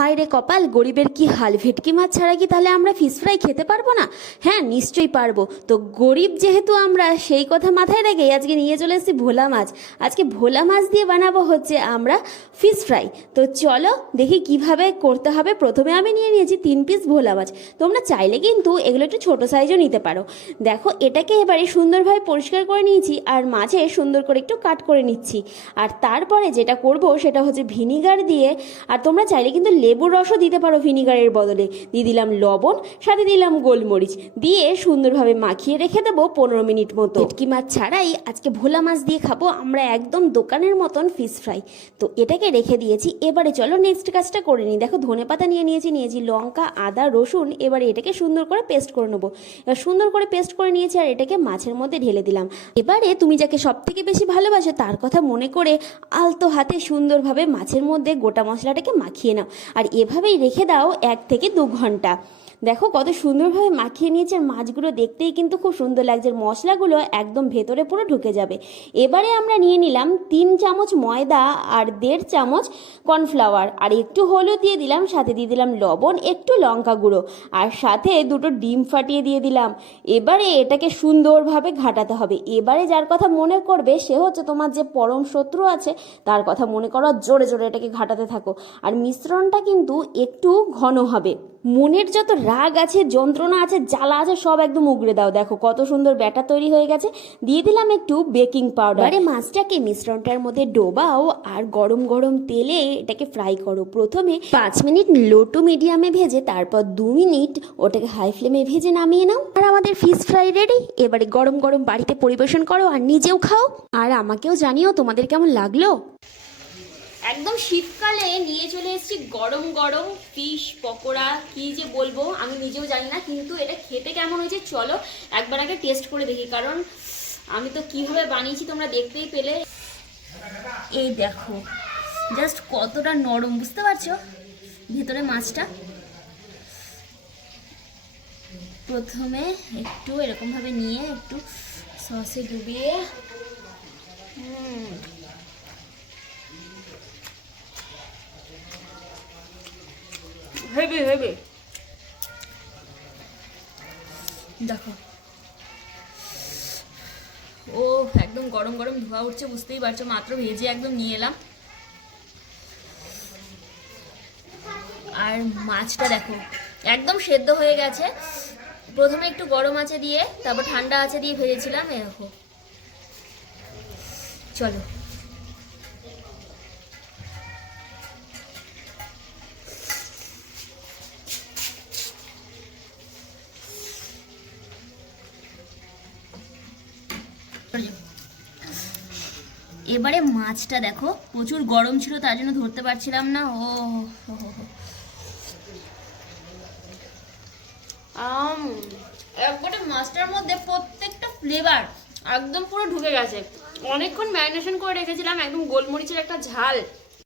হায় রে কপাল, গরিবের কি হাল! ভেটকি মাছ ছাড়া কি তাহলে আমরা ফিশ ফ্রাই খেতে পারবো না? হ্যাঁ, নিশ্চয়ই পারবো। তো গরিব যেহেতু আমরা, সেই কথা মাথায় রেখে আজকে নিয়ে চলে এসেছি ভোলা মাছ। আজকে ভোলা মাছ দিয়ে বানাবো হচ্ছে আমরা ফিশ ফ্রাই। তো চলো দেখি কিভাবে করতে হবে। প্রথমে আমি নিয়ে নিয়েছি 3 পিস ভোলা মাছ। তোমরা চাইলে কিন্তু এগুলো একটু ছোটো সাইজও নিতে পারো। দেখো, এটাকে এবারে সুন্দরভাবে পরিষ্কার করে নিয়েছি আর মাঝে সুন্দর করে একটু কাট করে নিচ্ছি। আর তারপরে যেটা করব সেটা হচ্ছে ভিনিগার দিয়ে, আর তোমরা চাইলে কিন্তু লেবুর রসও দিতে পারো ভিনিগারের বদলে। দিয়ে দিলাম লবণ, সাথে দিলাম গোলমরিচ, দিয়ে সুন্দরভাবে মাখিয়ে রেখে দেবো 15 মিনিট মতো। ভেটকি মাছ ছাড়াই আজকে ভোলা মাছ দিয়ে খাবো আমরা একদম দোকানের মতন ফিশ ফ্রাই। তো এটাকে রেখে দিয়েছি। এবারে চলো নেক্সট কাজটা করে নিই। দেখো, ধনেপাতা নিয়েছি লঙ্কা, আদা, রসুন। এবারে এটাকে সুন্দর করে পেস্ট করে নেবো। এবার সুন্দর করে পেস্ট করে নিয়েছি আর এটাকে মাছের মধ্যে ঢেলে দিলাম। এবারে তুমি যাকে সব থেকে বেশি ভালোবাসো তার কথা মনে করে আলতো হাতে সুন্দরভাবে মাছের মধ্যে গোটা মশলাটাকে মাখিয়ে নাও। আর এভাবেই রেখে দাও 1 থেকে 2 ঘন্টা। দেখো কত সুন্দরভাবে মাখিয়ে নিয়েছে। আর মাছগুলো দেখতেই কিন্তু খুব সুন্দর লাগছে। মশলাগুলো একদম ভেতরে পুরো ঢুকে যাবে। এবারে আমরা নিয়ে নিলাম 3 চামচ ময়দা আর 1.5 চামচ কর্নফ্লাওয়ার, আর একটু হলুদ দিয়ে দিলাম, সাথে দিয়ে দিলাম লবণ, একটু লঙ্কা গুঁড়ো, আর সাথে 2টো ডিম ফাটিয়ে দিয়ে দিলাম। এবারে এটাকে সুন্দরভাবে ঘাটাতে হবে। এবারে যার কথা মনে করবে সে হচ্ছে তোমার যে পরম শত্রু আছে, তার কথা মনে করো, জোরে জোরে এটাকে ঘাটাতে থাকো। আর মিশ্রণটা কিন্তু একটু ঘন হবে। মনের যত রাগ আছে, যন্ত্রণা আছে, জ্বালা আছে, সব একদম উগড়ে দাও। দেখো কত সুন্দর ব্যাটার তৈরি হয়ে গেছে। দিয়ে দিলাম একটু বেকিং পাউডার। আরে মাছটাকে মিশ্রণটার মধ্যে ডোবাও আর গরম গরম তেলে এটাকে ফ্রাই করো। প্রথমে 5 মিনিট লো টু মিডিয়ামে ভেজে, তারপর 2 মিনিট ওটাকে হাই ফ্লেমে ভেজে নামিয়ে নাও। আর আমাদের ফিশ ফ্রাই রেডি। এবারে গরম গরম বাড়িতে পরিবেশন করো আর নিজেও খাও। আর আমাকেও জানিও তোমাদের কেমন লাগলো। একদম শীতকালে নিয়ে চলে এসেছি গরম গরম ফিশ পকোড়া। কি যে বলবো আমি নিজেও জানি না, কিন্তু এটা খেতে কেমন হয়েছে চলো একবার আগে টেস্ট করে দেখি। কারণ আমি তো কিভাবে বানিয়েছি তোমরা দেখতেই পেলে। এই দেখো জাস্ট কতটা নরম, বুঝতে পারছো ভেতরে মাছটা। প্রথমে একটু এরকমভাবে নিয়ে একটু সসে ডুবিয়ে হেভি হেভি। দেখো ও একদম গরম গরম ধোয়া উঠছে, বুঝতেই পারছো। মাত্র ভেজে একদম নিয়ে এলাম। আর মাছটা দেখো একদম সেদ্ধ হয়ে গেছে। প্রথমে একটু গরম আঁচে দিয়ে, তারপর ঠান্ডা আঁচে দিয়ে ভেজেছিলাম। এই দেখো, চলো এবারে মাছটা দেখো প্রচুর গরম ছিল, তার জন্য ধরতে পারছিলাম না। একবারে মাছটার মধ্যে প্রত্যেকটা ফ্লেভার একদম পুরো ঢুকে গেছে। অনেকক্ষণ ম্যারিনেশন করে রেখেছিলাম, একদম গোলমরিচের একটা ঝাল